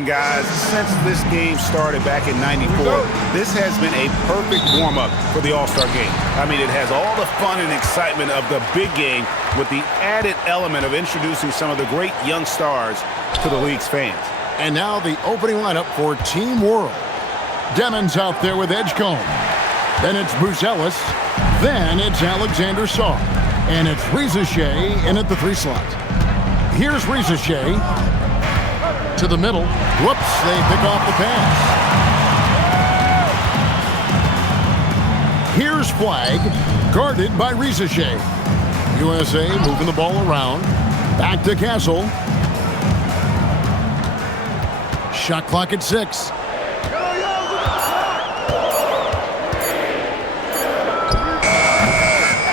And guys, since this game started back in '94, this has been a perfect warm-up for the All-Star game. I mean, it has all the fun and excitement of the big game with the added element of introducing some of the great young stars to the league's fans. And now the opening lineup for Team World. Demon's out there with Edgecombe. Then it's Buzelis. Then it's Alexander Saw. And it's Rizachet in at the 3 slot. Here's Rizachet to the middle. Whoops, they pick off the pass. Here's Flag, guarded by Rizachet. USA moving the ball around. Back to Castle. Shot clock at 6.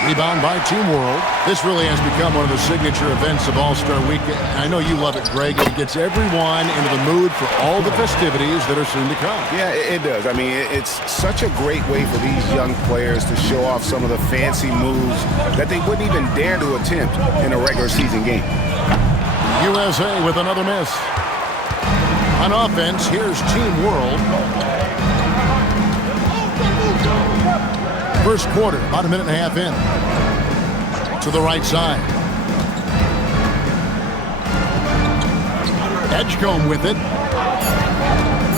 Rebound by Team World. This really has become one of the signature events of All-Star Week. I know you love it, Greg. It gets everyone into the mood for all the festivities that are soon to come. Yeah, it does. I mean, it's such a great way for these young players to show off some of the fancy moves that they wouldn't even dare to attempt in a regular season game. USA with another miss. On offense, here's Team World. First quarter, about a minute and a half in. To the right side. Edgecombe with it.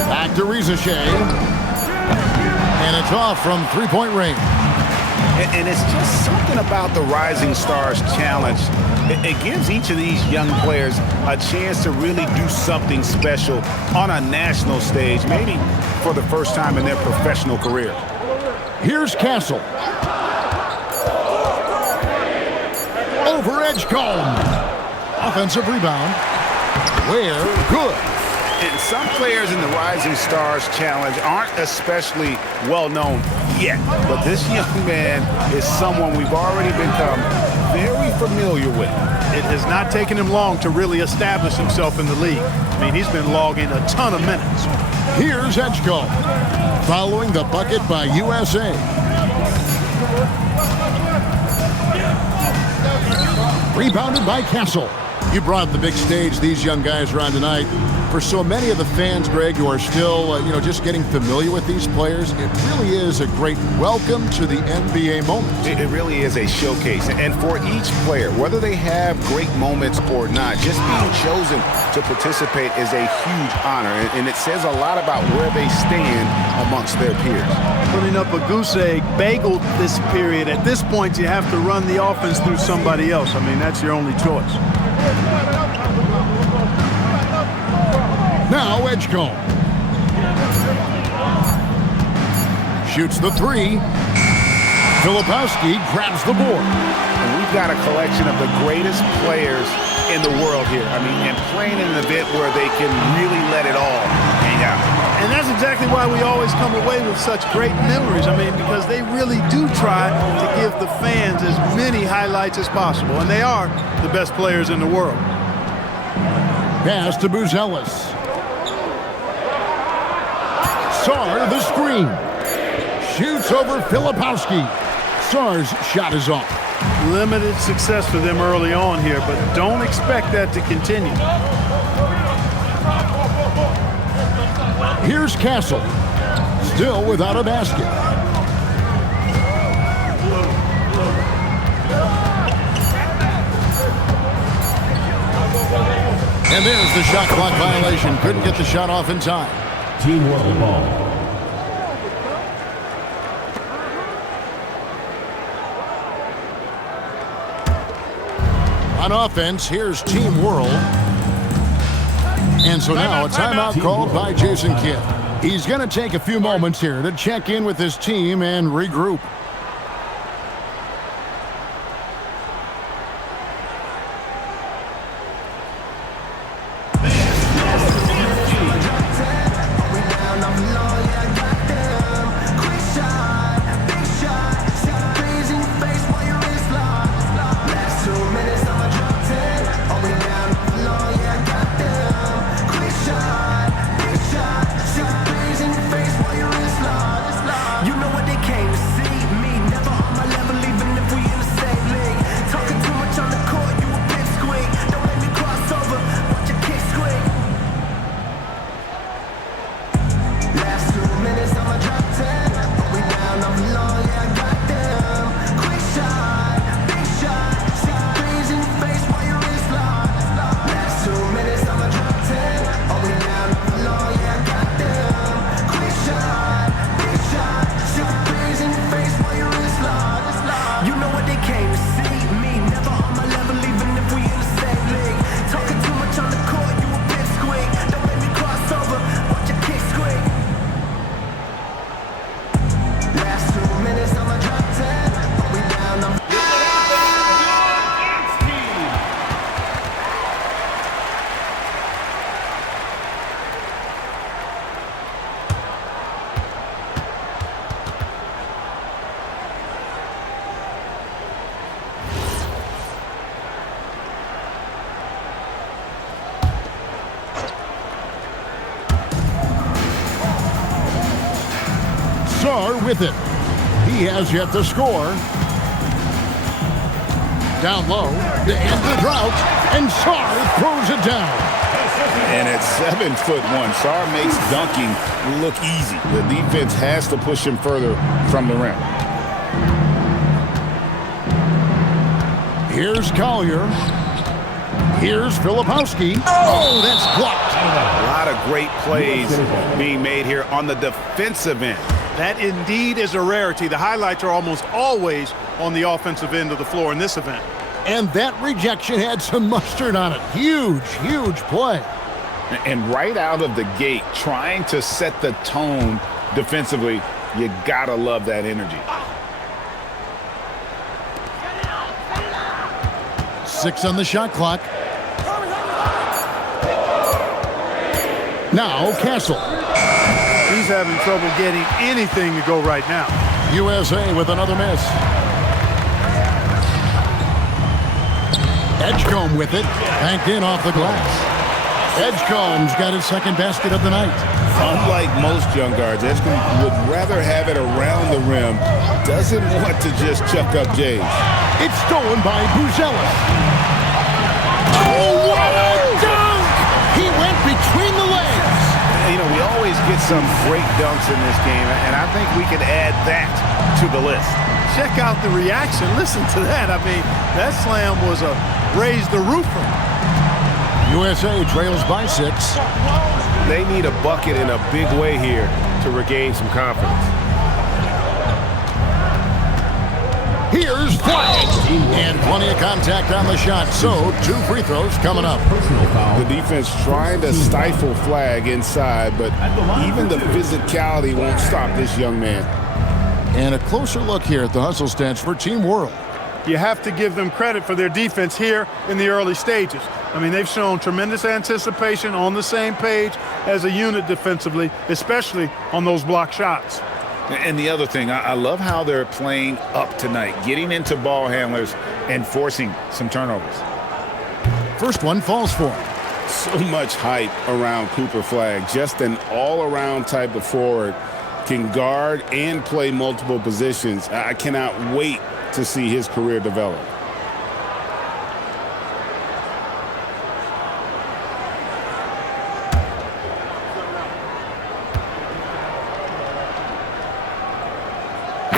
Back to Rizachet. And it's off from three-point range. And it's just something about the Rising Stars Challenge. It gives each of these young players a chance to really do something special on a national stage, maybe for the first time in their professional career. Here's Castle. Over Edgecombe. Offensive rebound. Where? Good. And some players in the Rising Stars Challenge aren't especially well-known yet. But this young man is someone we've already become very familiar with. It has not taken him long to really establish himself in the league. I mean, he's been logging a ton of minutes. Here's Edgecombe. Following the bucket by USA. Rebounded by Castle. You brought up the big stage these young guys are on tonight. For so many of the fans, Greg, who are still, just getting familiar with these players, it really is a great welcome to the NBA moment. It really is a showcase. And for each player, whether they have great moments or not, just being chosen to participate is a huge honor. And it says a lot about where they stand amongst their peers. Putting up a goose egg, bageled this period. At this point, you have to run the offense through somebody else. I mean, that's your only choice. Now Edgecombe. Shoots the 3. Filipowski grabs the board. And we've got a collection of the greatest players in the world here. I mean, and playing in an event where they can really let it all hang out. And that's exactly why we always come away with such great memories. I mean, because they really do try to give the fans as many highlights as possible. And they are the best players in the world. Pass to Buzelis. Sarr, the screen. Shoots over Filipowski. Sarr's shot is off. Limited success for them early on here, but don't expect that to continue. Here's Castle. Still without a basket. And there's the shot clock violation. Couldn't get the shot off in time. Team World ball. On offense, here's Team World. And so now a timeout called by Jason Kidd. He's going to take a few moments here to check in with his team and regroup. You know what they came to see. Sarr with it. He has yet to score. Down low to end the drought, and Sarr throws it down. And at 7'1", Sarr makes dunking look easy. The defense has to push him further from the rim. Here's Collier. Here's Filipowski. Oh, that's blocked. A lot of great plays being made here on the defensive end. That indeed is a rarity. The highlights are almost always on the offensive end of the floor in this event. And that rejection had some mustard on it. Huge, huge play. And right out of the gate, trying to set the tone defensively, you gotta love that energy. 6 on the shot clock. Now Castle. He's having trouble getting anything to go right now. USA with another miss. Edgecombe with it. Banked in off the glass. Edgecombe's got his second basket of the night. Unlike most young guards, Edgecombe would rather have it around the rim. Doesn't want to just chuck up James. It's stolen by Buzelis. Oh, what a dunk! He went between the legs. You know, we always get some great dunks in this game, and I think we can add that to the list. Check out the reaction. Listen to that. I mean, that slam was a raise the roofer. USA trails by 6. They need a bucket in a big way here to regain some confidence. Here's Flag. And plenty of contact on the shot, so 2 free throws coming up. The defense trying to stifle Flag inside, but even the physicality won't stop this young man. And a closer look here at the hustle stats for Team World. You have to give them credit for their defense here in the early stages. I mean, they've shown tremendous anticipation, on the same page as a unit defensively, especially on those block shots. And the other thing, I love how they're playing up tonight, getting into ball handlers and forcing some turnovers. First one falls for him. So much hype around Cooper Flag, just an all-around type of forward, can guard and play multiple positions. I cannot wait to see his career develop.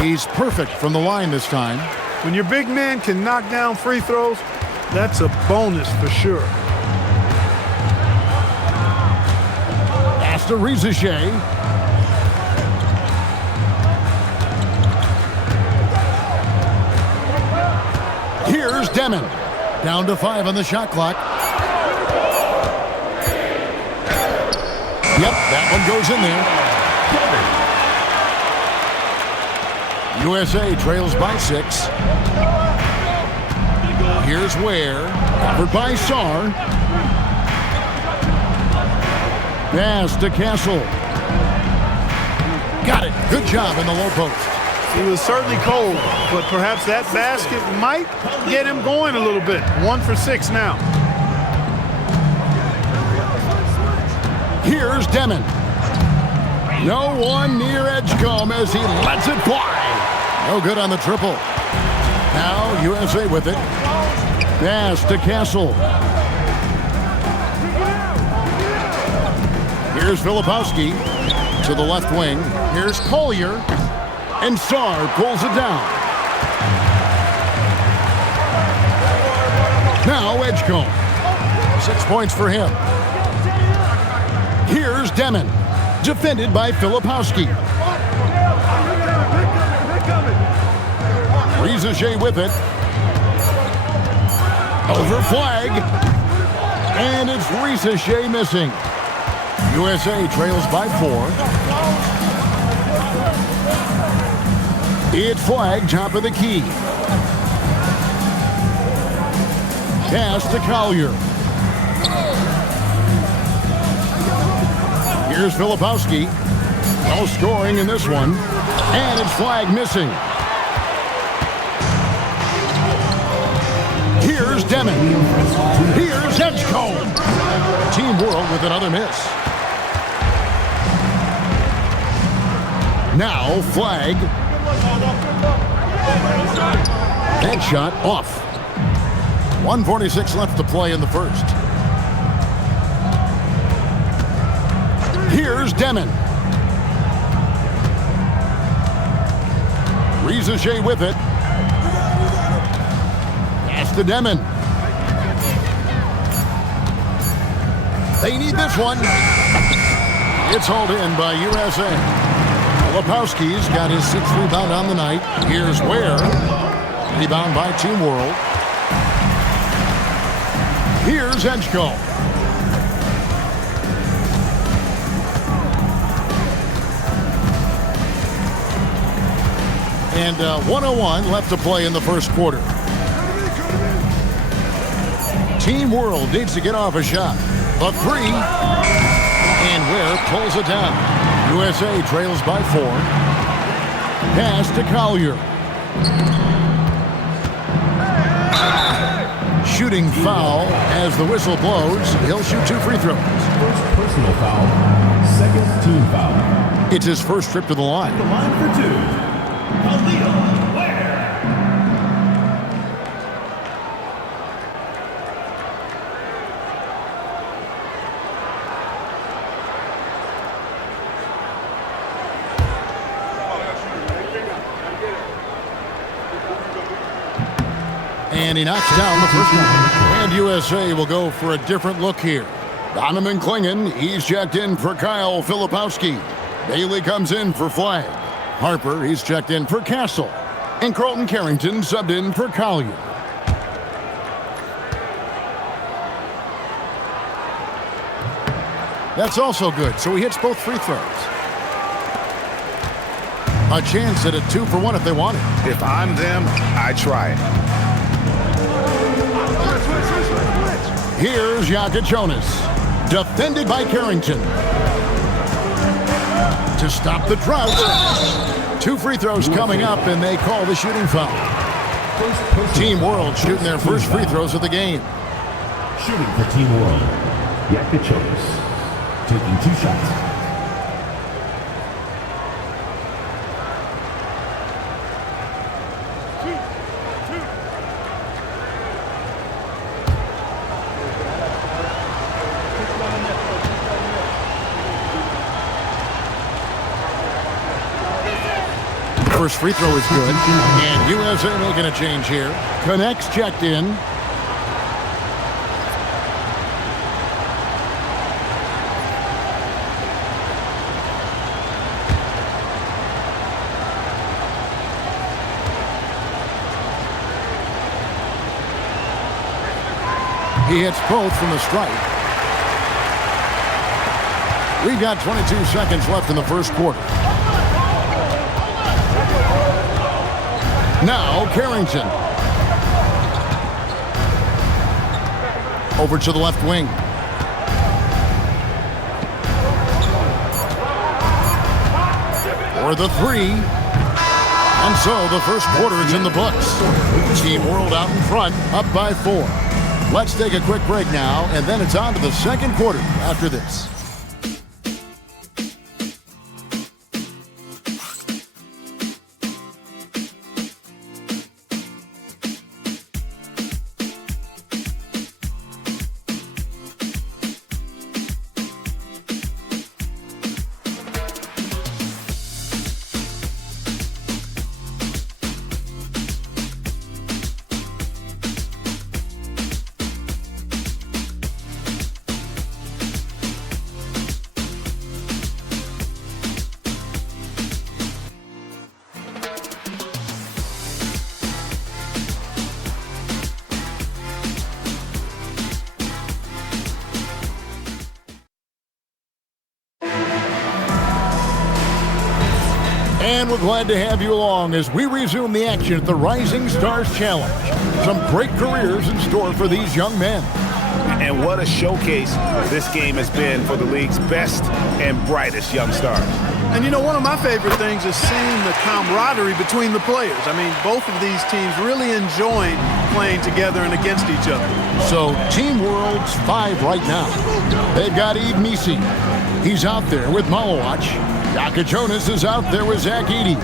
He's perfect from the line this time. When your big man can knock down free throws, that's a bonus for sure. Pass to Rizichet. Here's Demon. Down to 5 on the shot clock. Yep, that one goes in there. USA trails by 6. Here's Ware. Covered by Sarr. Pass to Castle. Got it. Good job in the low post. He was certainly cold, but perhaps that basket might get him going a little bit. 1 for 6 now. Here's Demon. No one near Edgecombe as he lets it fly. No good on the triple. Now USA with it. Pass to Castle. Here's Filipowski to the left wing. Here's Collier. And Sarr pulls it down. Now Edgecombe. 6 points for him. Here's Demon. Defended by Filipowski. Rizichet with it. Over Flag. And it's Rizichet missing. USA trails by 4. It's Flag, top of the key. Pass to Collier. Here's Filipowski. No scoring in this one. And it's Flag missing. Here's Demon. Here's Edgecombe. Team World with another miss. Now flag. That shot off. 1:46 left to play in the first. Here's Demon. Rizachet with it. Pass to Demon. They need this one. It's hauled in by USA. Filipowski's got his 6th rebound on the night. Here's Ware. Rebound by Team World. Here's Edgecombe. And 1:01 left to play in the first quarter. Team World needs to get off a shot. A 3. And Ware pulls it down. USA trails by 4. Pass to Collier. Shooting foul as the whistle blows. He'll shoot 2 free throws. First personal foul, second team foul. It's his first trip to the line. The line for 2. Khalil Ware. And he knocks down the first one. And USA will go for a different look here. Donovan Clingan, he's checked in for Kyle Filipowski. Bailey comes in for Flag. Harper, he's checked in for Castle. And Carlton Carrington subbed in for Collier. That's also good, so he hits both free throws. A chance at a 2-for-1 if they want it. If I'm them, I try it. Here's Jonas, defended by Carrington. To stop the drought. 2 free throws coming up, and they call the shooting foul. Team World shooting their first free throws of the game. Shooting for Team World, Jonas, taking 2 shots. First free throw is good. And USA making a change here. Connects checked in. He hits both from the stripe. We've got 22 seconds left in the first quarter. Now Carrington. Over to the left wing. For the 3. And so the first quarter is in the books. Team World out in front, up by 4. Let's take a quick break now, and then it's on to the second quarter after this. And we're glad to have you along as we resume the action at the Rising Stars Challenge. Some great careers in store for these young men. And what a showcase this game has been for the league's best and brightest young stars. And, you know, one of my favorite things is seeing the camaraderie between the players. I mean, both of these teams really enjoying playing together and against each other. So, Team World's 5 right now. They've got Eve Misi. He's out there with Malowach. Yaka Jonas is out there with Zach Edey.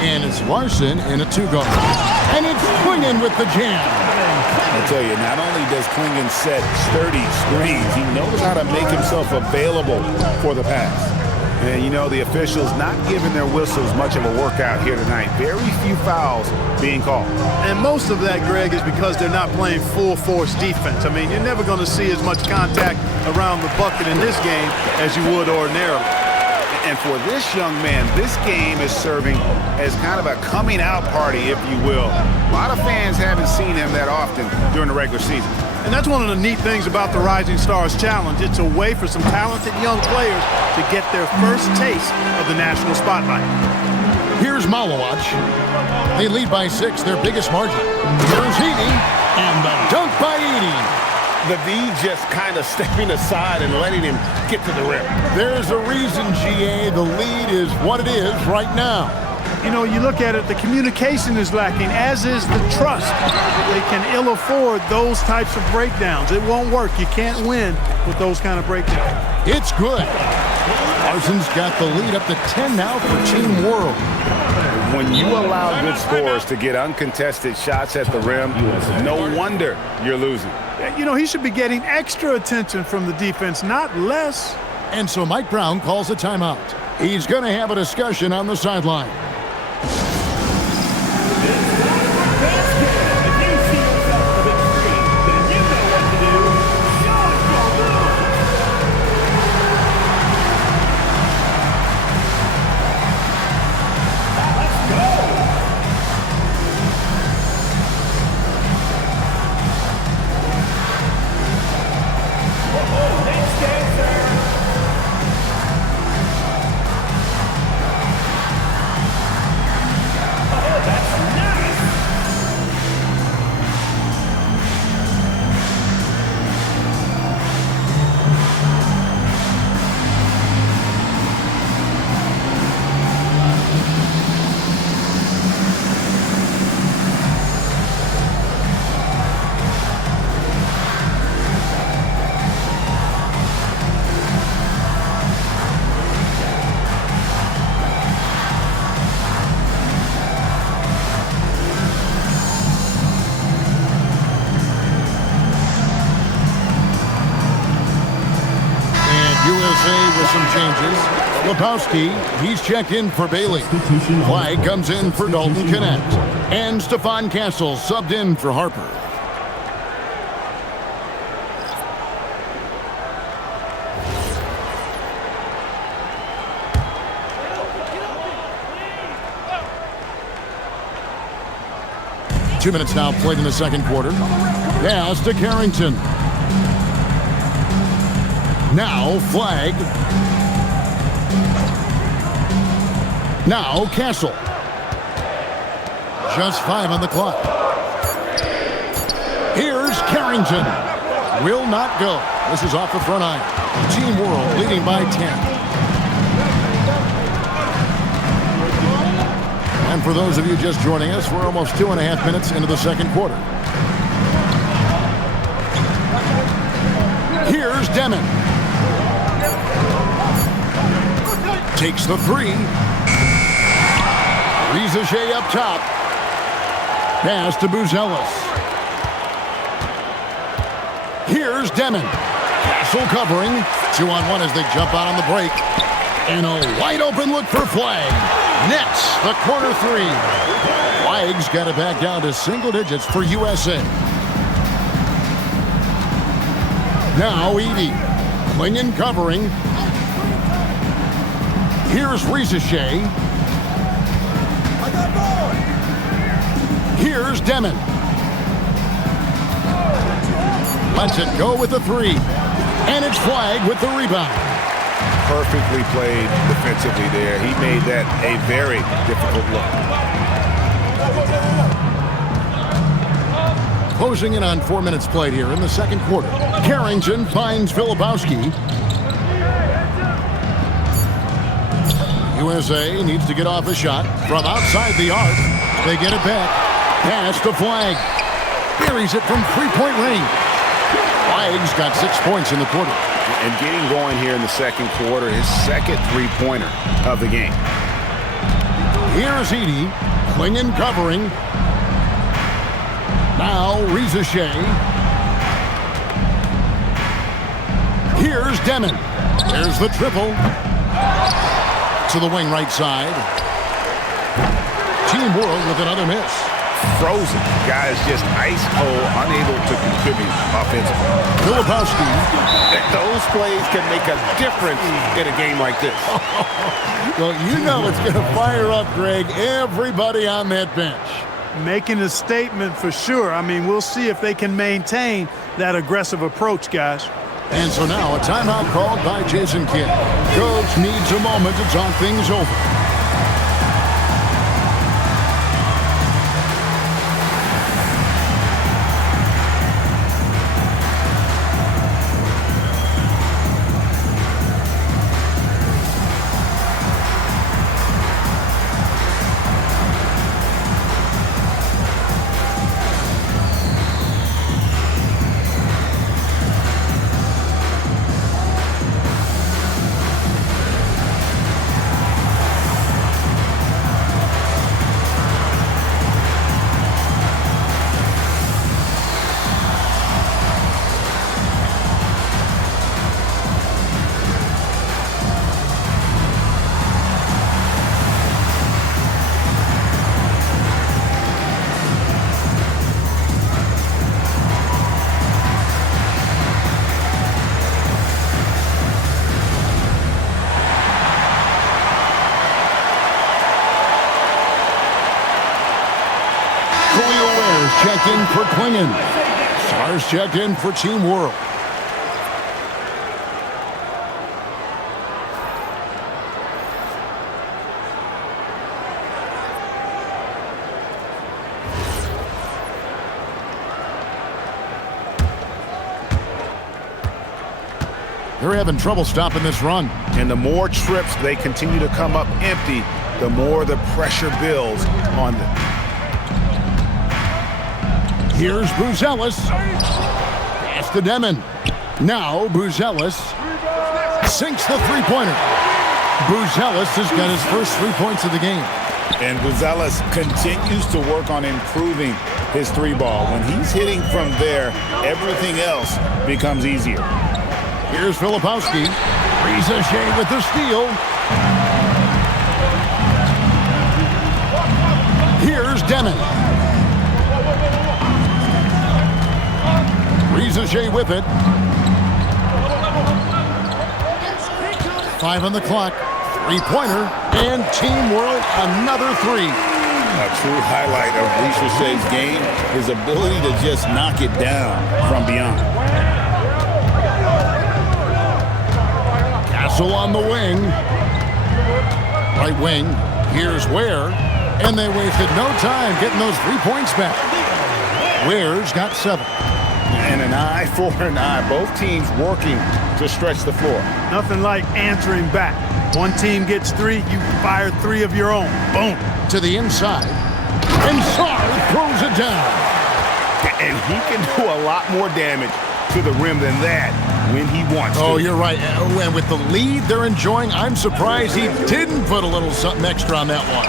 And it's Larson in a 2-guard. And it's Klingon with the jam. I tell you, not only does Klingon set sturdy screens, he knows how to make himself available for the pass. And, you know, the officials not giving their whistles much of a workout here tonight. Very few fouls being called. And most of that, Greg, is because they're not playing full-force defense. I mean, you're never going to see as much contact around the bucket in this game as you would ordinarily. And for this young man, this game is serving as kind of a coming-out party, if you will. A lot of fans haven't seen him that often during the regular season. And that's one of the neat things about the Rising Stars Challenge. It's a way for some talented young players to get their first taste of the national spotlight. Here's Malowach. They lead by 6, their biggest margin. Here's Edey, and the dunk by Edey. The V just kind of stepping aside and letting him get to the rim. There's a reason, GA, the lead is what it is right now. You know, you look at it, the communication is lacking, as is the trust. They can ill afford those types of breakdowns. It won't work. You can't win with those kind of breakdowns. It's good. Larson's got the lead up to 10 now for Team World. When you allow good scorers to get uncontested shots at the rim, no wonder you're losing. You know, he should be getting extra attention from the defense, not less. And so Mike Brown calls a timeout. He's going to have a discussion on the sideline. USA with some changes. Lepowski, he's checked in for Bailey. Flag comes in for Dalton Connect. And Stephon Castle subbed in for Harper. Two minutes now played in the second quarter. Pass to Carrington. Now Flag. Now Castle. Just 5 on the clock. Here's Carrington. Will not go. This is off the front iron. Team World leading by 10. And for those of you just joining us, we're almost 2.5 minutes into the second quarter. Here's Demon. Takes the 3. Rizichet up top. Pass to Buzelis. Here's Demon. Castle covering. 2-on-1 as they jump out on the break. And a wide open look for Flag. Nets the corner 3. Flag's got it back down to single digits for USA. Now Edey. Klingon covering. Here's Rizichet. Here's Demon. Lets it go with the 3. And it's Flag with the rebound. Perfectly played defensively there. He made that a very difficult look. Closing in on 4 minutes played here in the second quarter. Carrington finds Filipowski. USA needs to get off a shot from outside the arc. They get it back. Pass to Flag. Buries it from three-point range. Flag's got 6 points in the quarter. And getting going here in the second quarter, his second three-pointer of the game. Here's Edey. Klingon covering. Now Rizachet. Here's Demon. There's the triple. To the wing right side. Team World with another miss. Frozen. Guys just ice cold, unable to contribute offensively. Filipowski. Those plays can make a difference in a game like this. Well, you know it's going to fire up, Greg, everybody on that bench. Making a statement for sure. I mean, we'll see if they can maintain that aggressive approach, guys. And so now a timeout called by Jason Kidd. Coach needs a moment to talk things over. Checked in for Klingon. Stars checked in for Team World. They're having trouble stopping this run. And the more trips they continue to come up empty, the more the pressure builds on them. Here's Buzelis. Pass to Demon. Now Buzelis sinks the three-pointer. Buzelis has got his first 3 points of the game. And Buzelis continues to work on improving his three ball. When he's hitting from there, everything else becomes easier. Here's Filipowski. Rizachet with the steal. Here's Demon. Rizachet with it. 5 on the clock. Three-pointer. And Team World, another three. A true highlight of Rizachet's game, his ability to just knock it down from beyond. Castle on the wing. Right wing. Here's Ware. And they wasted no time getting those 3 points back. Ware's got 7. And an eye for an eye. Both teams working to stretch the floor. Nothing like answering back. One team gets 3, you fire 3 of your own. Boom. To the inside. And Sarr throws it down. And he can do a lot more damage to the rim than that when he wants to. Oh, you're right. And with the lead they're enjoying, I'm surprised he didn't put a little something extra on that one.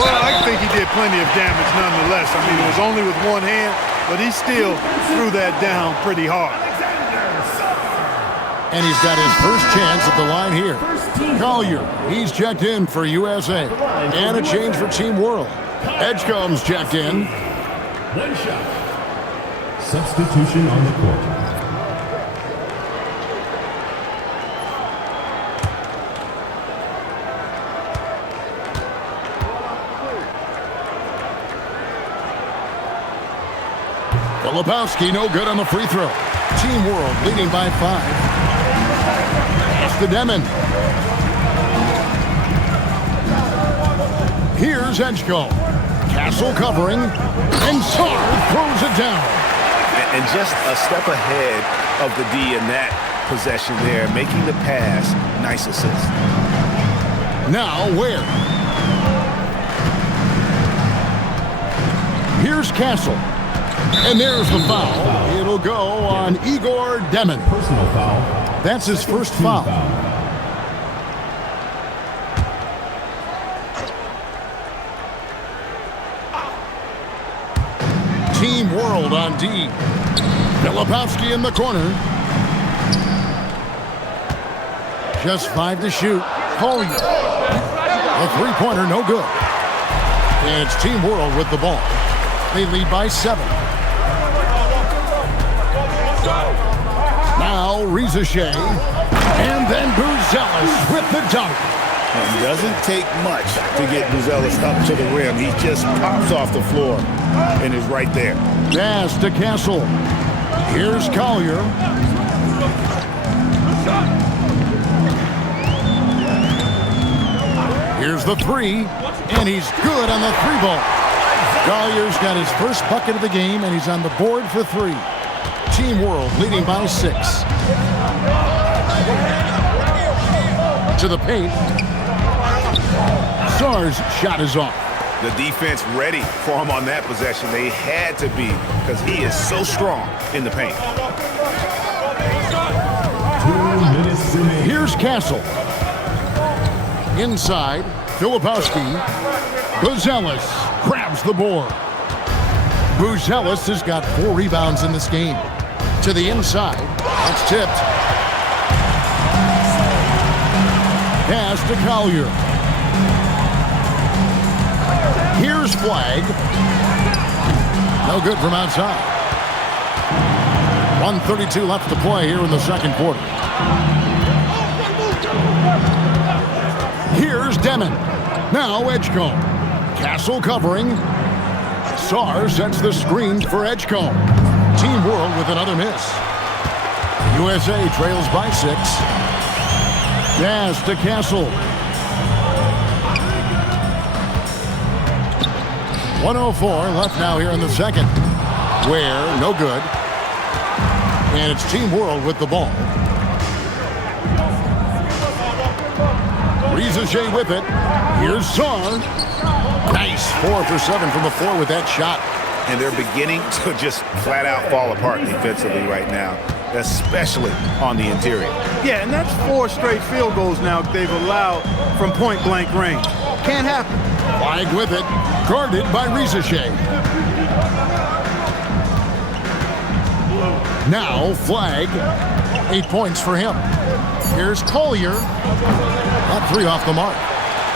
Well, I think he did plenty of damage nonetheless. I mean, it was only with one hand, but he still threw that down pretty hard. And he's got his first chance at the line here. Collier, he's checked in for USA. And a change for Team World. Edgecombe's checked in. 1 shot. Substitution on the court. Filipowski, no good on the free throw. Team World leading by 5. Pass to Demon. Here's Edgecombe. Castle covering. And Sarr throws it down. And just a step ahead of the D in that possession there, making the pass. Nice assist. Now Ware. Here's Castle. And there's the foul. It'll go on Igor Demon. Personal foul. That's his first foul. Team World on D. Filipowski in the corner. Just 5 to shoot. Collier. A three-pointer, no good. And it's Team World with the ball. They lead by 7. Now Rizachet. And then Buzelis with the dunk. It doesn't take much to get Buzelis up to the rim. He just pops off the floor and is right there. Pass to Castle. Here's Collier. Here's the three, and he's good on the three ball. Collier's got his first bucket of the game, and he's on the board for 3. Team World leading by 6. To the paint. Sarr's shot is off. The defense ready for him on that possession. They had to be because he is so strong in the paint. 2 minutes remaining. Here's Castle. Inside, Filipowski. Buzelis grabs the board. Buzelis has got 4 rebounds in this game. To the inside, that's tipped. Pass to Collier. Here's Flag. No good from outside. 1:32 left to play here in the second quarter. Here's Demon. Now Edgecombe. Castle covering. Sarr sets the screen for Edgecombe. Team World with another miss. USA trails by 6. Pass to Castle. 1:04 left now here in the second. Ware, no good. And it's Team World with the ball. Rizachet with it. Here's Sarr. Nice 4 for 7 from the floor with that shot. And they're beginning to just flat out fall apart defensively right now, especially on the interior. Yeah, and that's 4 straight field goals now they've allowed from point-blank range. Can't happen. Flag with it. Guarded by Rizachet. Now Flag. 8 points for him. Here's Collier. That 3 off the mark.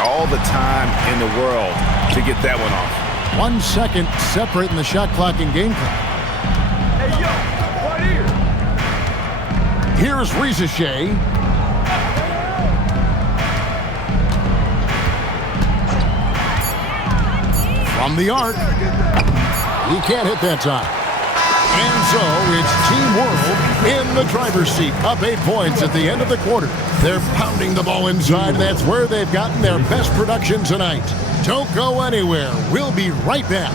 All the time in the world to get that one off. 1 second separating the shot clock and game clock. Hey, yo, right here. Here's Rizachet. From the arc. He can't hit that time. And so it's Team World in the driver's seat, up 8 points at the end of the quarter. They're pounding the ball inside. That's where they've gotten their best production tonight. Don't go anywhere. We'll be right back.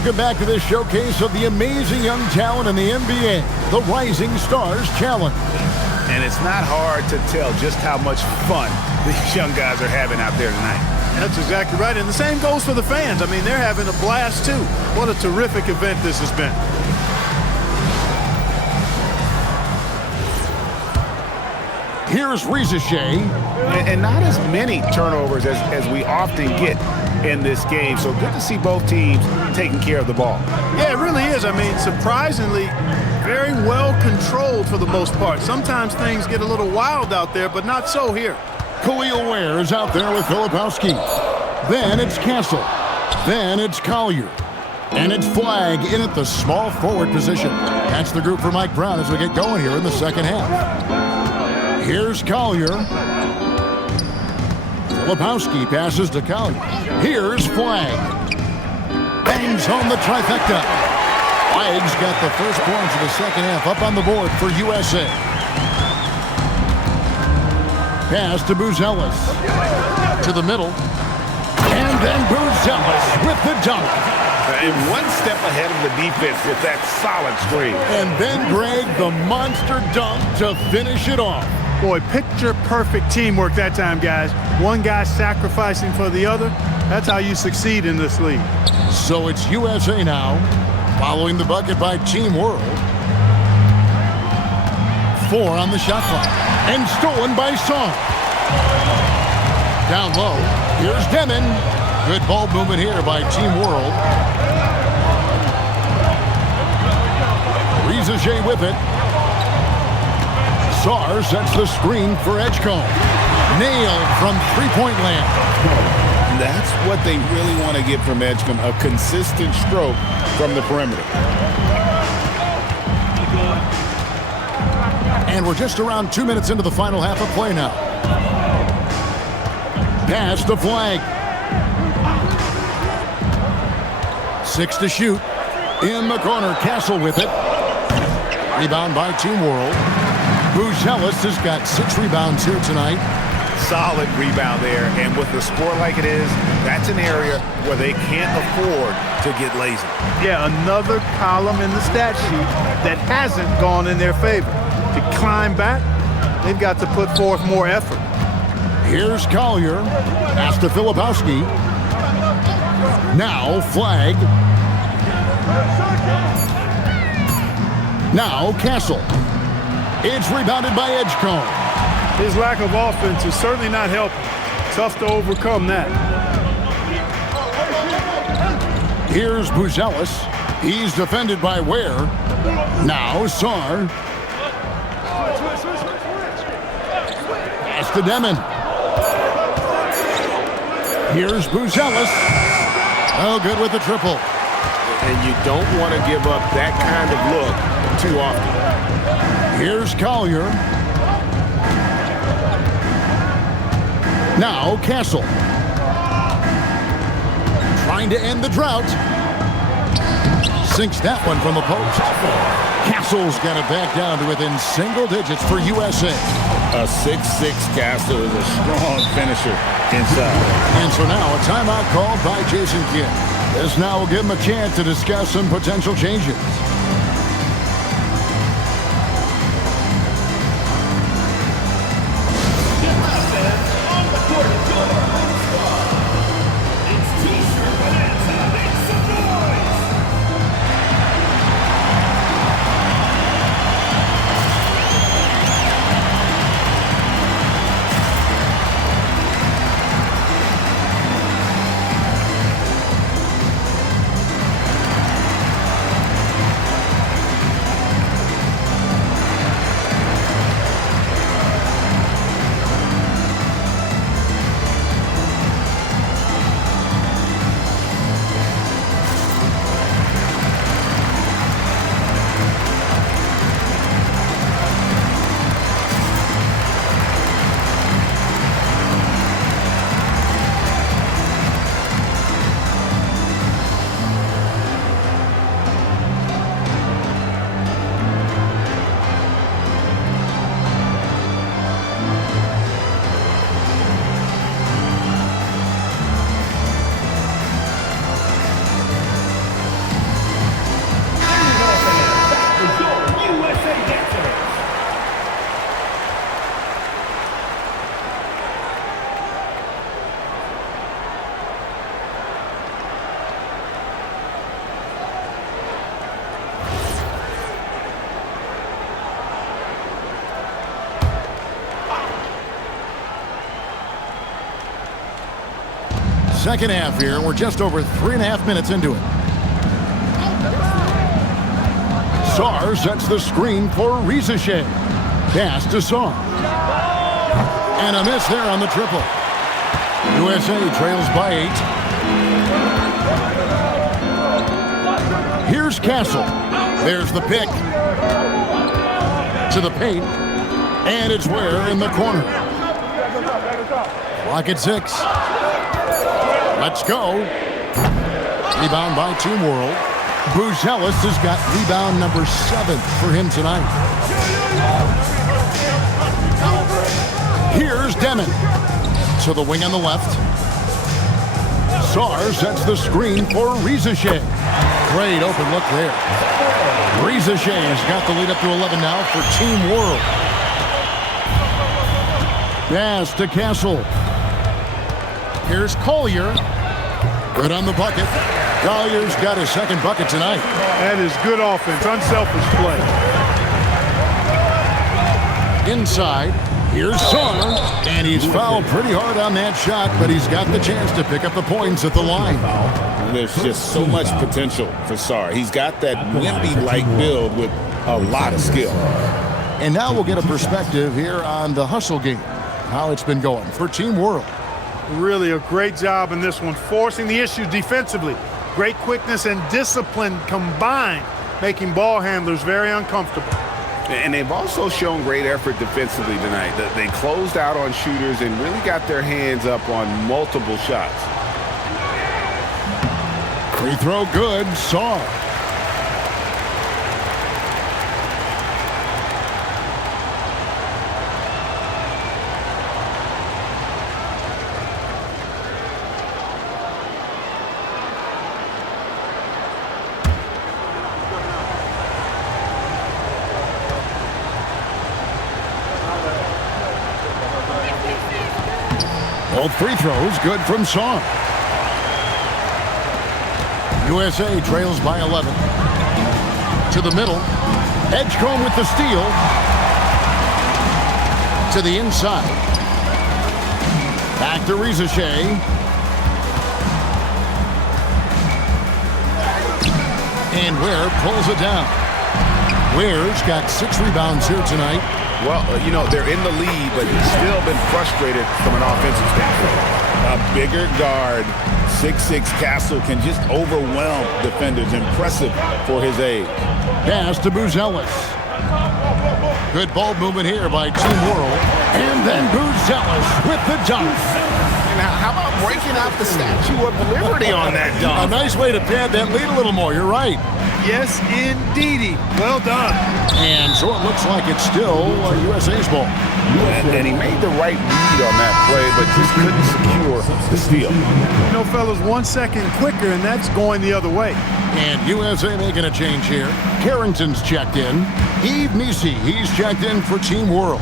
Welcome back to this showcase of the amazing young talent in the NBA, the Rising Stars Challenge. And it's not hard to tell just how much fun these young guys are having out there tonight. That's exactly right. And the same goes for the fans. I mean, they're having a blast, too. What a terrific event this has been. Here's Shea. And not as many turnovers as we often get in this game. So good to see both teams taking care of the ball. Yeah, it really is. I mean, surprisingly, very well controlled for the most part. Sometimes things get a little wild out there, but not so here. Khalil Ware is out there with Filipowski. Then it's Castle. Then it's Collier. And it's Flagg in at the small forward position. That's the group for Mike Brown as we get going here in the second half. Here's Collier. Filipowski passes to Collier. Here's Flagg. Bangs home the trifecta. Flagg's got the first points of the second half up on the board for USA. Pass to Buzelis. To the middle. And then Buzelis with the dunk. And one step ahead of the defense with that solid screen. And then Greg, the monster dunk to finish it off. Boy, picture-perfect teamwork that time, guys. One guy sacrificing for the other. That's how you succeed in this league. So it's USA now, following the bucket by Team World. 4 on the shot clock. And stolen by Song. Down low, here's Demon. Good ball movement here by Team World. Shea with it. Sarr sets the screen for Edgecombe. Nailed from three-point land. That's what they really want to get from Edgecombe, a consistent stroke from the perimeter. And we're just around 2 minutes into the final half of play now. Pass to Flagg. 6 to shoot. In the corner, Castle with it. Rebound by Team World. Buzelis has got 6 rebounds here tonight. Solid rebound there, and with the score like it is, that's an area where they can't afford to get lazy. Yeah, another column in the stat sheet that hasn't gone in their favor. To climb back, they've got to put forth more effort. Here's Collier. Pass to Filipowski. Now Flagg. Now Castle. It's rebounded by Edgecombe. His lack of offense is certainly not helping. Tough to overcome that. Here's Buzelis. He's defended by Ware. Now Sarr. Pass to Demon. Here's Buzelis. Oh, good with the triple. And you don't want to give up that kind of look too often. Here's Collier. Now Castle. Trying to end the drought. Sinks that one from the post. Castle's got it back down to within single digits for USA. A 6'6" Castle is a strong finisher inside. And so now a timeout called by Jason Kidd. This now will give him a chance to discuss some potential changes. Second half here. We're just over 3.5 minutes into it. Sarr sets the screen for Rizichet. Pass to Sarr. And a miss there on the triple. USA trails by 8. Here's Castle. There's the pick. To the paint. And it's Ware in the corner. Clock at 6. Let's go. Rebound by Team World. Buzelis has got rebound number 7 for him tonight. Here's Demon. To the wing on the left. Sarr sets the screen for Rizichet. Great open look there. Rizichet has got the lead up to 11 now for Team World. Pass to Castle. Here's Collier. Good on the bucket. Collier's got his second bucket tonight. That is good offense, unselfish play. Inside, here's Sarr, and he's fouled pretty hard on that shot, but he's got the chance to pick up the points at the line. There's just so much potential for Sarr. He's got that Wemby-like build with a lot of skill. And now we'll get a perspective here on the hustle game, how it's been going for Team World. Really a great job in this one, forcing the issue defensively. Great quickness and discipline combined, making ball handlers very uncomfortable. And they've also shown great effort defensively tonight. They closed out on shooters and really got their hands up on multiple shots. Free throw good, Sarr. Both free throws good from Sarr. USA trails by 11. To the middle. Edgecombe with the steal. To the inside. Back to Rizichet. And Ware pulls it down. Ware's got 6 rebounds here tonight. Well, you know, they're in the lead, but he's still been frustrated from an offensive standpoint. A bigger guard, 6'6" Castle can just overwhelm defenders. Impressive for his age. Pass to Buzelis. Good ball movement here by Team World. And then Buzelis with the dunk. Now, how about breaking out the Statue of Liberty on that A dunk? nice way to pad that lead a little more. You're right. Yes, indeedy. Well done. And so it looks like it's still USA's ball. And he made the right read on that play, but just couldn't secure the steal. You know, fellas, 1 second quicker, and that's going the other way. And USA making a change here. Carrington's checked in. Yves Missi, he's checked in for Team World.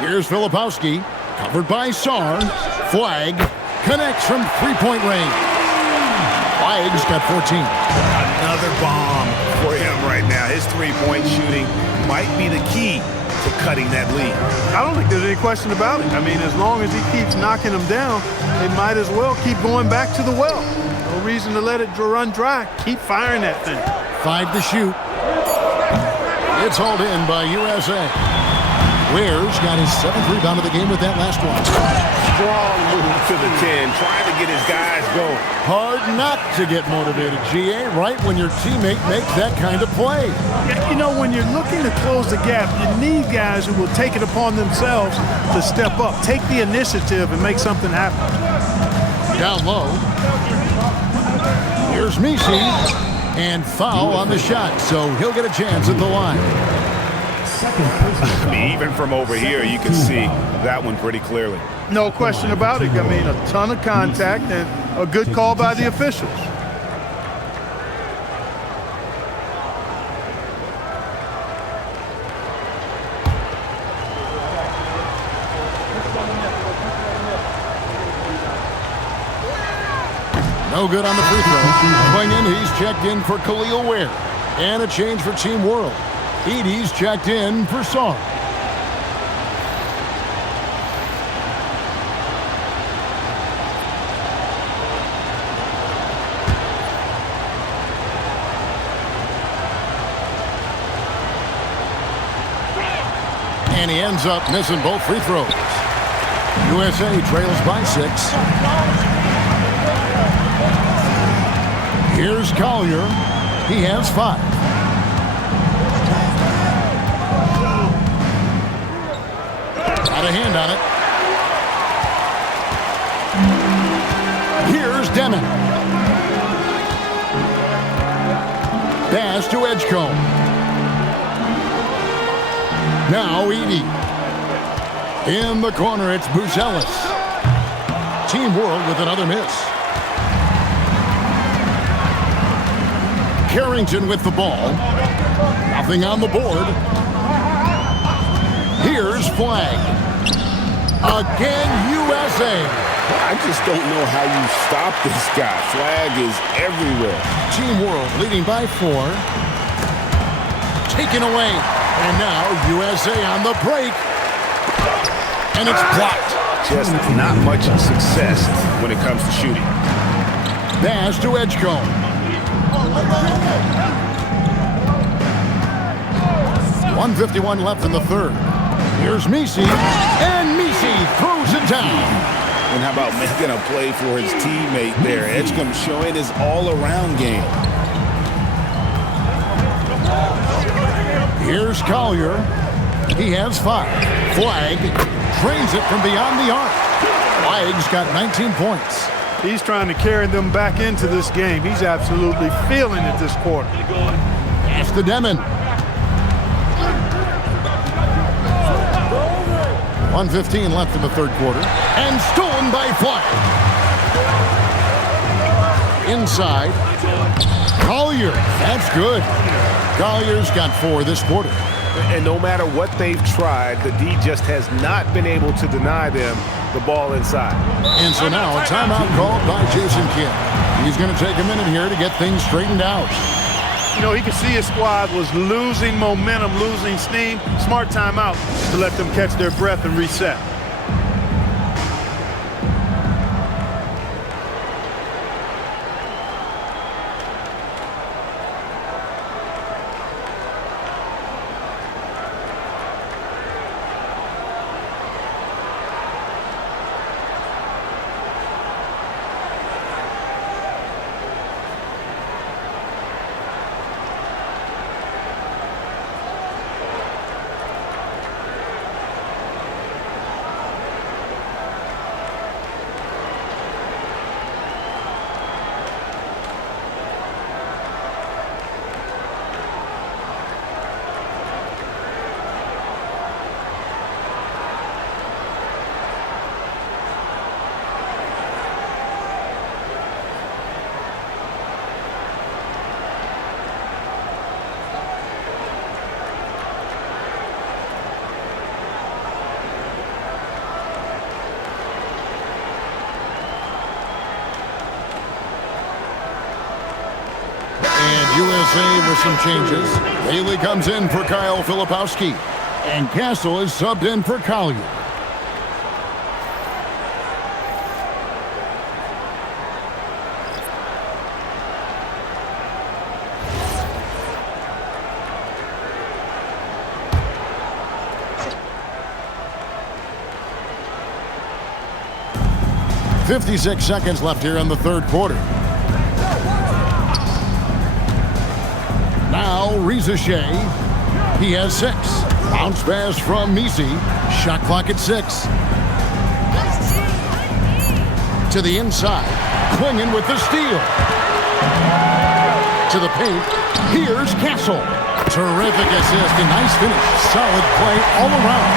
Here's Filipowski, covered by Sarr. Flag connects from three-point range. Flag's got 14. Another bomb for him right now. His three-point shooting might be the key to cutting that lead. I don't think there's any question about it. I mean, as long as he keeps knocking them down, they might as well keep going back to the well. No reason to let it run dry. Keep firing that thing. 5 to shoot. It's hauled in by USA. Ware's got his 7th rebound of the game with that last one. Strong move to the 10, trying to get his guys going. Hard not to get motivated, GA, right when your teammate makes that kind of play. You know, when you're looking to close the gap, you need guys who will take it upon themselves to step up, take the initiative, and make something happen. Down low. Here's Missi. And foul on the shot, so he'll get a chance at the line. I mean, even from over here, you can see that one pretty clearly. No question about it. I mean, a ton of contact and a good call by the officials. No good on the free throw. Going in, he's checked in for Khalil Ware. And a change for Team World. Edie's checked in for Sarr. And he ends up missing both free throws. USA trails by 6. Here's Collier. He has 5. Got a hand on it. Here's Demon. Pass to Edgecombe. Now Edie. In the corner, it's Buzelis. Team World with another miss. Carrington with the ball. Nothing on the board. Here's Flag. Again, USA. I just don't know how you stop this guy. Flag is everywhere. Team World leading by 4. Taken away. And now USA on the break. And it's blocked. Just not much success when it comes to shooting. Pass to Edgecombe. 1:51 left in the third. Here's Misi. And Misi throws it down. And how about making a play for his teammate there? Edgecombe showing his all-around game. Here's Collier. He has 5. Flag drains it from beyond the arc. Flag's got 19 points. He's trying to carry them back into this game. He's absolutely feeling it this quarter. Pass to Demon. 1:15 left in the third quarter. And stolen by Flag. Inside. Collier. That's good. Collier's got 4 this quarter. And no matter what they've tried, the D just has not been able to deny them the ball inside. And so now a timeout called by Jason Kidd. He's going to take a minute here to get things straightened out. You know, he could see his squad was losing momentum, losing steam. Smart timeout to let them catch their breath and reset. USA with some changes. Haley comes in for Kyle Filipowski. And Castle is subbed in for Collier. .56 seconds left here in the third quarter. Now, Reza Shea. He has 6. Bounce pass from Misi. Shot clock at 6. To the inside. Clinging with the steal. To the paint. Here's Castle. Terrific assist and nice finish. Solid play all around.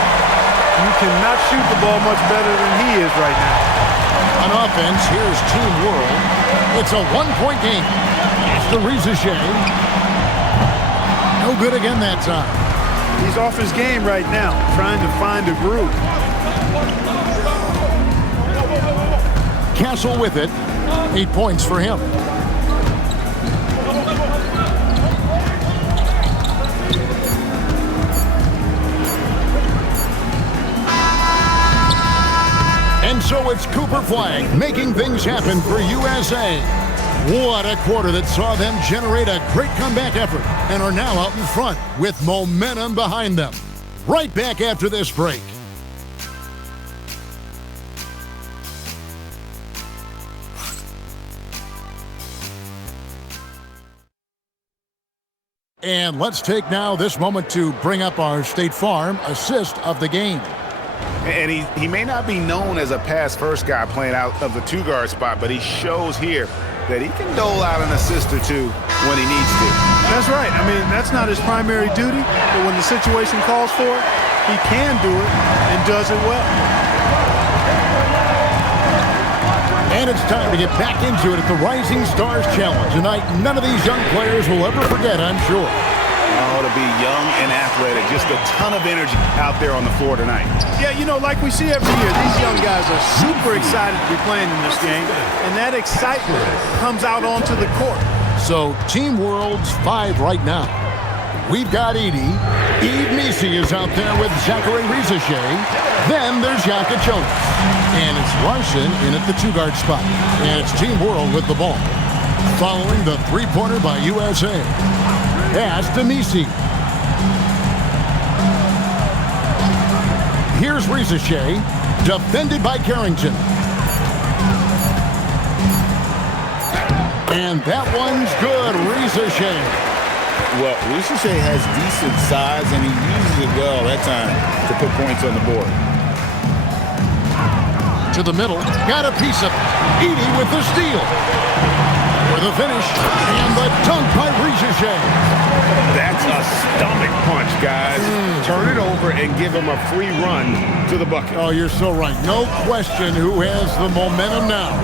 You cannot shoot the ball much better than he is right now. On offense, here's Team World. It's a 1-point game. After Reza Shea. No good again that time. He's off his game right now, trying to find a groove. Castle with it. 8 points for him. And so it's Cooper Flag making things happen for USA. What a quarter that saw them generate a great comeback effort and are now out in front with momentum behind them. right back after this break. And let's take now this moment to bring up our State Farm assist of the game. And he may not be known as a pass-first guy playing out of the two-guard spot, but he shows here that he can dole out an assist or two when he needs to. That's right. I mean, that's not his primary duty, but when the situation calls for it, he can do it and does it well. And it's time to get back into it at the Rising Stars Challenge. Tonight, none of these young players will ever forget, I'm sure. Oh, to be young and athletic, just a ton of energy out there on the floor tonight. Yeah, you know, like we see every year, these young guys are super excited to be playing in this game, and that excitement comes out onto the court. So, Team World's 5 right now. We've got Edie. Eve Nisi is out there with Zachary Rizashe. Then there's Yaka Jonas. And it's Larson in at the two-guard spot. And it's Team World with the ball. Following the three-pointer by USA. Pass to Nisi. Here's Rizashe. Defended by Carrington. And that one's good. Rizashe. Well, Rizashe has decent size, and he uses it well that time to put points on the board. To the middle. Got a piece of Edie with the steal. For the finish. And the dunk by Rizashe. That's a stomach punch, guys. Turn it over and give him a free run to the bucket. Oh, you're so right. No question who has the momentum now.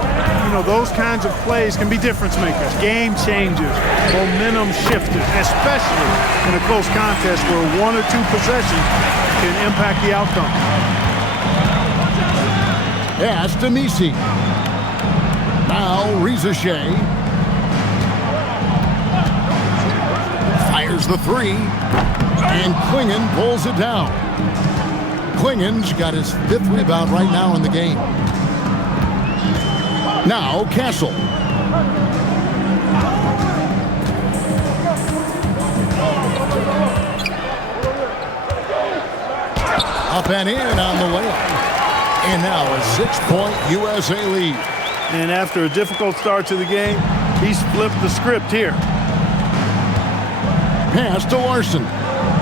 You know, those kinds of plays can be difference makers, game changers, momentum shifters, especially in a close contest where one or two possessions can impact the outcome. Pass to Nisi. Now Rizashe. Fires the three. And Klingon pulls it down. Klingon's got his 5th rebound right now in the game. Now Castle. Up and in on the layup. And now a 6-point USA lead. And after a difficult start to the game, he's flipped the script here. Pass to Larson.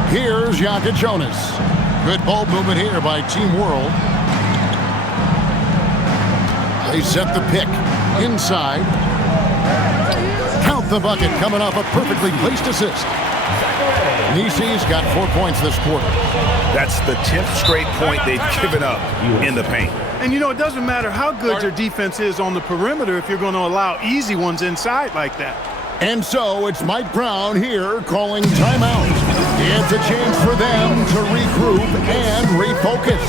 Here's Yaka Jonas. Good ball movement here by Team World. They set the pick. Inside. Count the bucket coming off a perfectly placed assist. Nisi's got 4 points this quarter. That's the 10th straight point they've given up in the paint. And you know, it doesn't matter how good your defense is on the perimeter if you're going to allow easy ones inside like that. And so it's Mike Brown here calling timeout. It's a chance for them to regroup and refocus.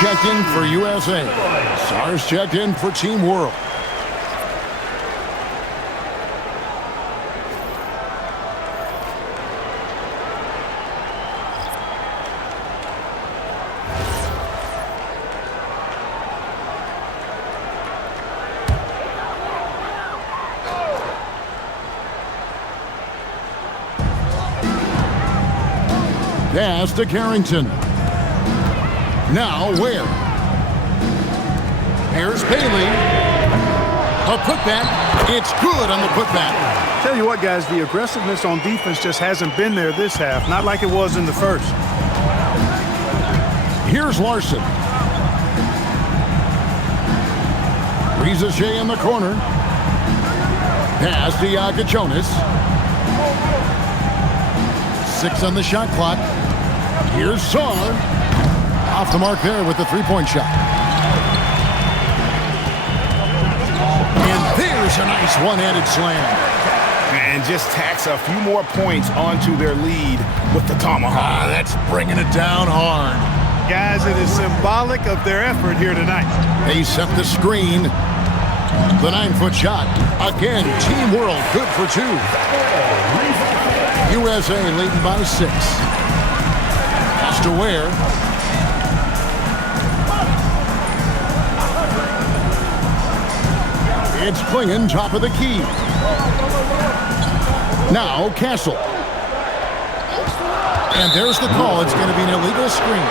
Checked in for USA. Stars checked in for Team World. Pass to Carrington. Now where? Here's Bailey. A putback. It's good on the putback. Tell you what, guys, the aggressiveness on defense just hasn't been there this half. Not like it was in the first. Here's Larson. Shea in the corner. Pass to Jonas. 6 on the shot clock. Here's Saar. Off the mark there with the three-point shot. And there's a nice one-handed slam. And just tacks a few more points onto their lead with the tomahawk. That's bringing it down hard. Guys, it is symbolic of their effort here tonight. They set the screen. The 9-foot shot. Again, Team World good for 2. USA leading by 6. Pass to Ware. It's Klingon, top of the key. Now Castle. And there's the call. It's going to be an illegal screen.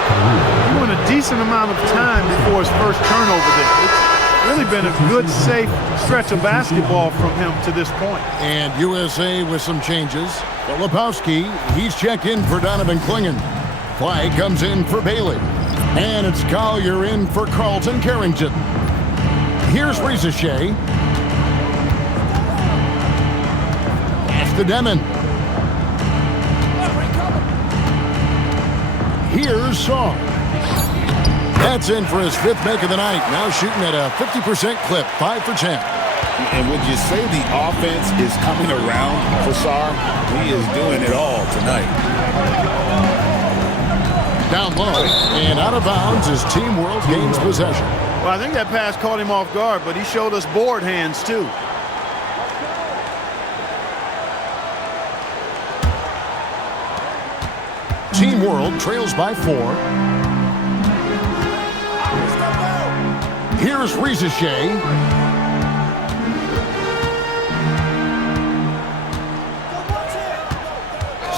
He went a decent amount of time before his first turnover there. It's really been a good, safe stretch of basketball from him to this point. And USA with some changes. Filipowski, he's checked in for Donovan Klingon. Fly comes in for Bailey. And it's Collier in for Carlton Carrington. Here's Shea. Pass to Demon. Here's Saar. That's in for his 5th make of the night. Now shooting at a 50% clip, 5 for 10. And would you say the offense is coming around for Saar? He is doing it all tonight. Down low and out of bounds as Team World gains possession. Well, I think that pass caught him off guard, but he showed us board hands too. Team World trails by 4. Here's Shea.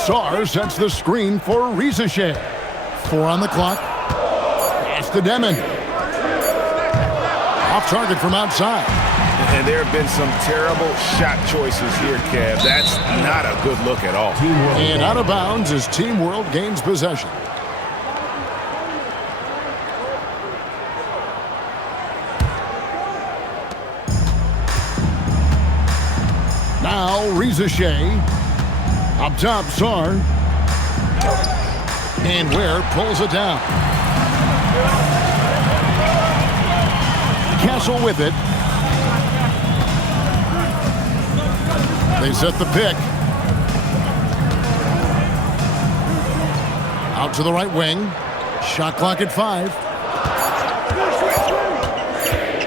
Saar sets the screen for Shea. 4 on the clock. Pass to Demon. Off target from outside. And there have been some terrible shot choices here, Kev. That's not a good look at all. And out of bounds as Team World gains possession. Now Shea. Up top, Saar. And Ware pulls it down. Castle with it. They set the pick. Out to the right wing. Shot clock at 5.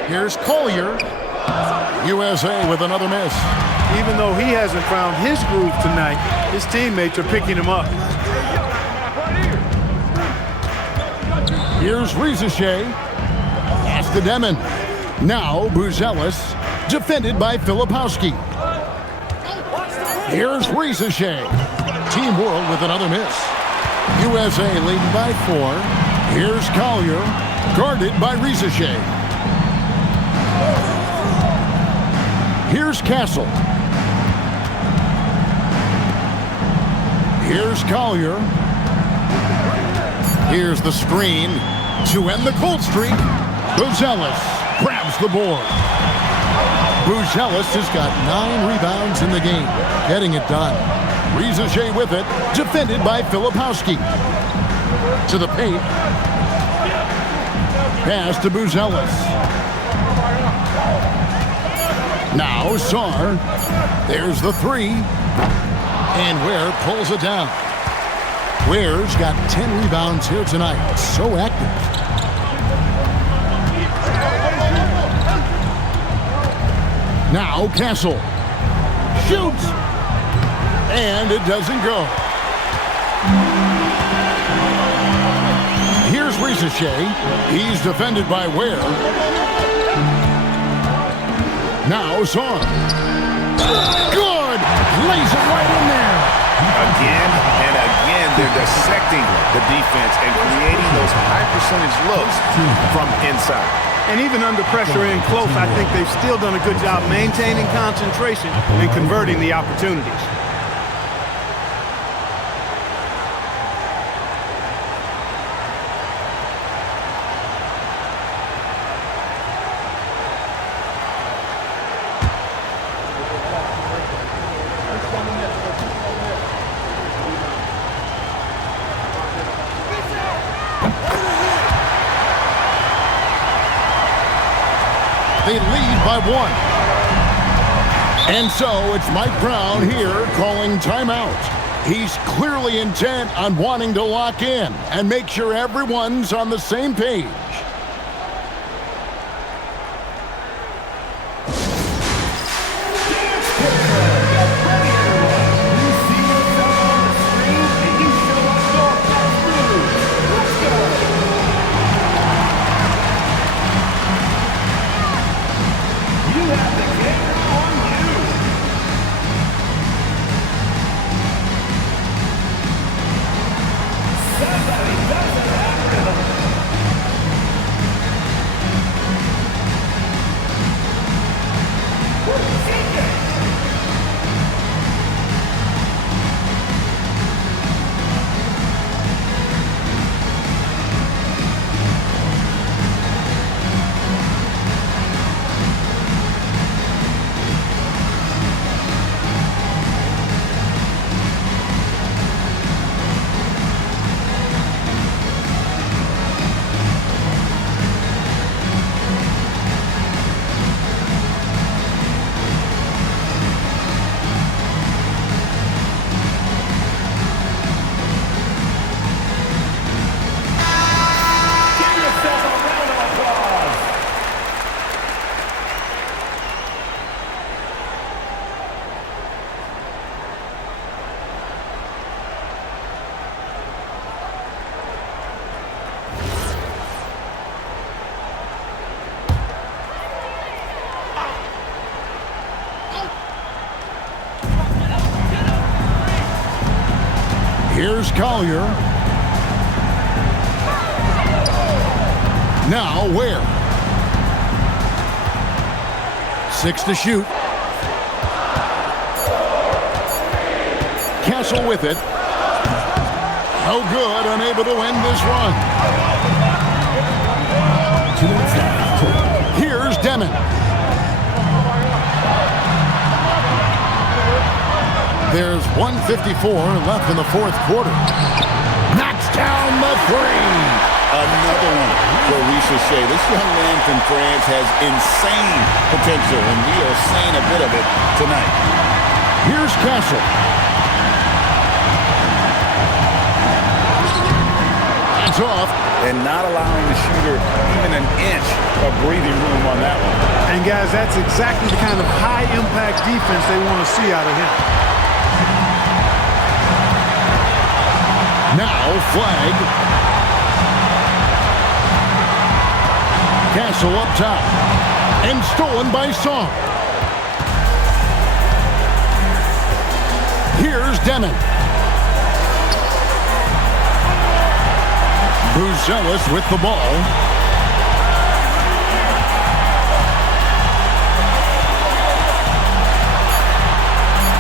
Here's Collier. USA with another miss. Even though he hasn't found his groove tonight, his teammates are picking him up. Here's Shea. Pass to Demon. Now Buzelis, defended by Filipowski. Here's Shea. Team World with another miss. USA leading by 4. Here's Collier, guarded by Shea. Here's Castle. Here's Collier. Here's the screen to end the cold streak. Buzelis grabs the board. Buzelis has got 9 rebounds in the game, getting it done. Shea with it, defended by Filipowski. To the paint. Pass to Buzelis. Now Saar. There's the 3. And Ware pulls it down. Ware's got 10 rebounds here tonight. So active. Now Castle. Shoots. And it doesn't go. Here's Shea. He's defended by Ware. Now Saar. Good! Lays it right in there. Again and again, they're dissecting the defense and creating those high percentage looks from inside. And even under pressure and close, I think they've still done a good job maintaining concentration and converting the opportunities. They lead by 1. And so it's Mike Brown here calling timeout. He's clearly intent on wanting to lock in and make sure everyone's on the same page. Here's Collier. Now Ware. 6 to shoot. Castle with it. No good, unable to end this run. 2 minutes left. Here's Demon. There's 1:54 left in the fourth quarter. Knocks down the 3. Another one for Shea. This young man from France has insane potential, and we are seeing a bit of it tonight. Here's Castle. It's off. And not allowing the shooter even an inch of breathing room on that one. And, guys, that's exactly the kind of high-impact defense they want to see out of him. Now flag. Castle up top. And stolen by Song. Here's Demon. Buzelis with the ball.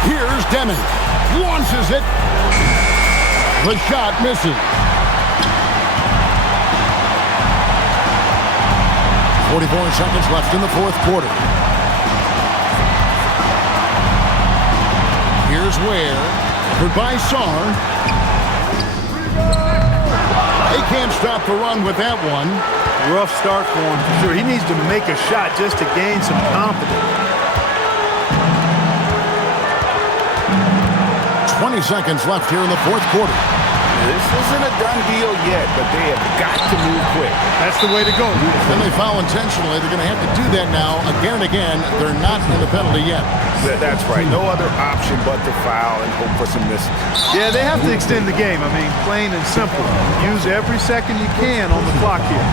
Here's Demon. Launches it. The shot misses. 44 seconds left in the fourth quarter. Here's Ware. Goodbye, Sar. They can't stop the run with that one. Rough start for him, for sure. He needs to make a shot just to gain some confidence. 20 seconds left here in the fourth quarter. This isn't a done deal yet, but they have got to move quick. That's the way to go. Then they foul intentionally. They're going to have to do that now again and again. They're not in the penalty yet. That's right. No other option but to foul and hope for some misses. Yeah, they have to extend the game. I mean, plain and simple. Use every second you can on the clock here.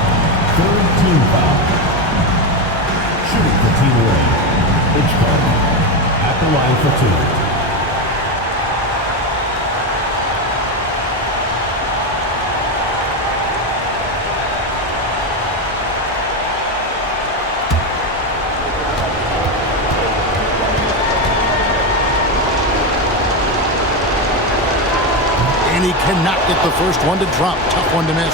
Third team foul. Shooting for team one. Hitchcock at the line for 2. and he cannot get the first one to drop. Tough one to miss.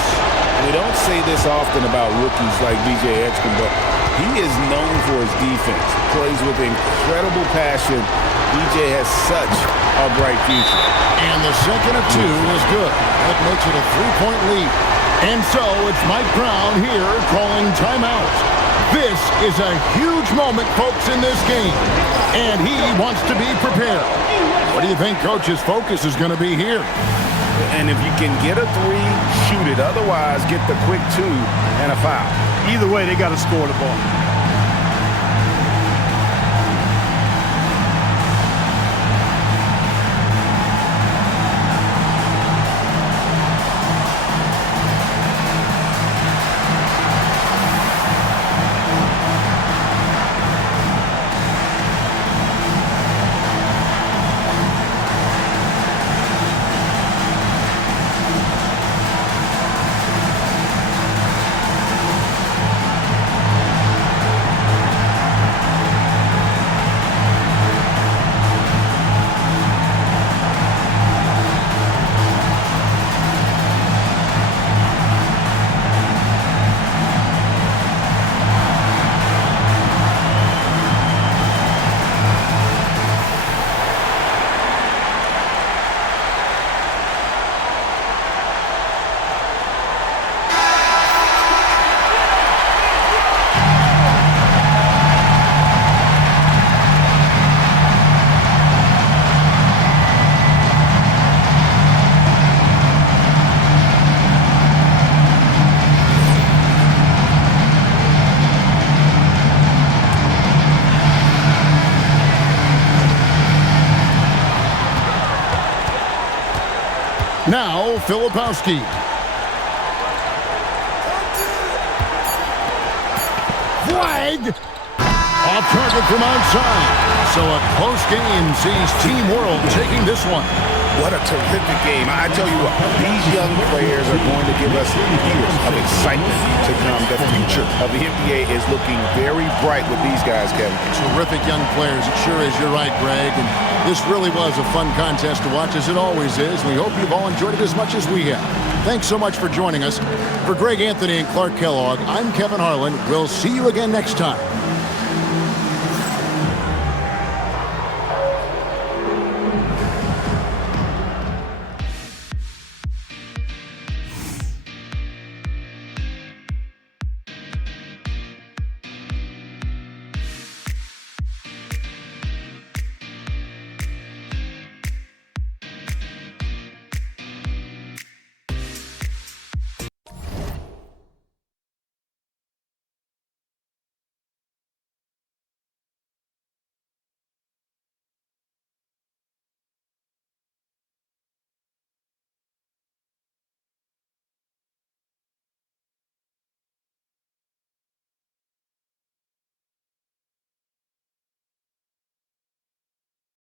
We don't say this often about rookies like B.J. Edgecombe, but he is known for his defense. Plays with incredible passion. B.J. has such a bright future. And the second of two is good. That makes it a 3-point lead. And so it's Mike Brown here calling timeout. This is a huge moment, folks, in this game. And he wants to be prepared. What do you think Coach's focus is going to be here? And if you can get a three, shoot it. Otherwise, get the quick two and a foul. Either way, they got to score the ball. Now, Filipowski. Flag! Off target from outside. So a close game sees Team World taking this one. What a terrific game. I tell you what, these young players are going to give us years of excitement to come. The future of the NBA is looking very bright with these guys, Kevin. Terrific young players. It sure is. You're right, Greg. And this really was a fun contest to watch, as it always is. We hope you've all enjoyed it as much as we have. Thanks so much for joining us. For Greg Anthony and Clark Kellogg, I'm Kevin Harlan. We'll see you again next time